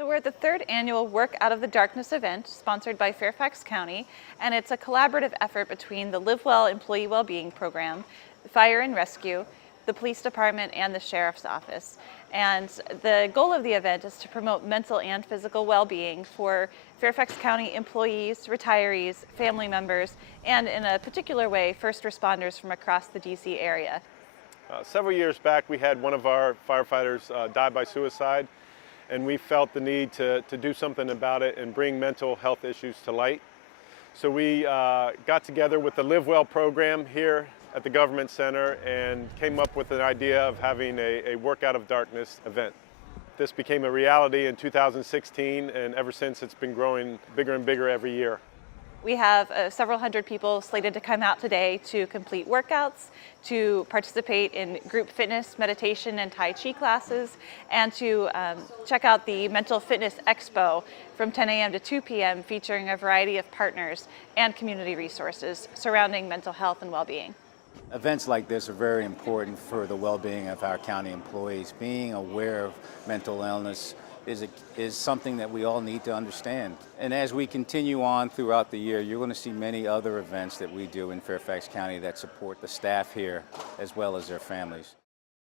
So we're at the third annual Work Out of the Darkness event sponsored by Fairfax County, and it's a collaborative effort between the Live Well Employee Wellbeing Program, Fire and Rescue, the Police Department, and the Sheriff's Office. And the goal of the event is to promote mental and physical well-being for Fairfax County employees, retirees, family members, and in a particular way, first responders from across the DC area. Several years back, we had one of our firefighters die by suicide, and we felt the need to do something about it and bring mental health issues to light. So we got together with the Live Well program here at the Government Center and came up with an idea of having a Work Out of Darkness event. This became a reality in 2016, and ever since it's been growing bigger and bigger every year. We have several hundred people slated to come out today to complete workouts, to participate in group fitness, meditation, and Tai Chi classes, and to check out the Mental Fitness Expo from 10 a.m. to 2 p.m. featuring a variety of partners and community resources surrounding mental health and well-being. Events like this are very important for the well-being of our county employees. Being aware of mental illness is something that we all need to understand. And as we continue on throughout the year, you're going to see many other events that we do in Fairfax County that support the staff here as well as their families.